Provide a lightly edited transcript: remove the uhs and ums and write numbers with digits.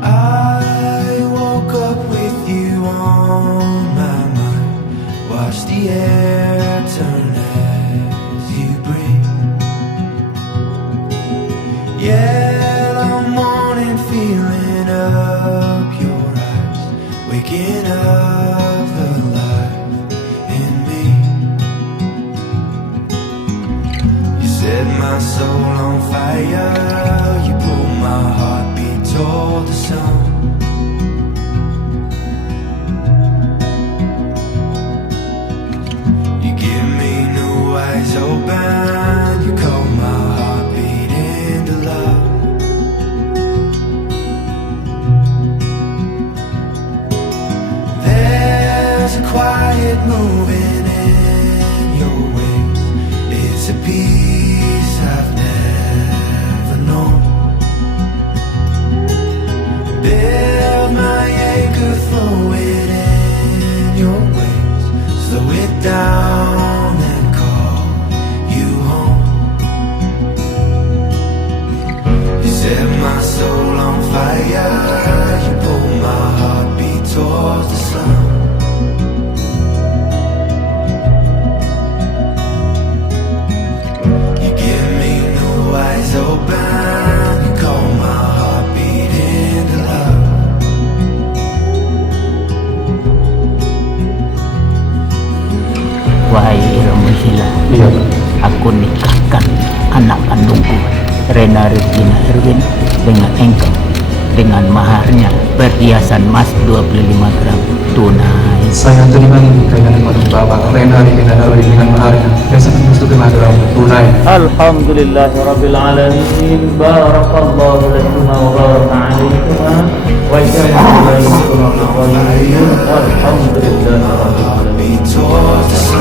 I woke up with you on my mind. Watch the air turn as you breathe. Yellow morning feeling up your eyes, waking up the life in me. You set my soul on fire, you pull my heartbeat toward the sun. You give me new eyes open, you call my heartbeat into love. There's a quiet moving in your ways, it's a peace I've never known. Build my anchor, throw it in your waves, slow it down and call you home. You set my soul on fire, you pull my heartbeat towards the sun. You give me new eyes open, you call my heartbeat into love. Wahai Iramisila, Iya. aku nikahkan anak kandungku Rena Regina Erwin dengan engkau, dengan maharnya perhiasan emas 25 gram tunai. Saya terima nikah dengan Bapak Rena Regina Erwin dengan maharnya perhiasan emas 25 gram tunai. Alhamdulillahirabbil alamin. Barakallahu lakuma wa baraka alaikuma wa ja'ala bainakum mawaddah. Alhamdulillahirabbil alamin. Towards the sun.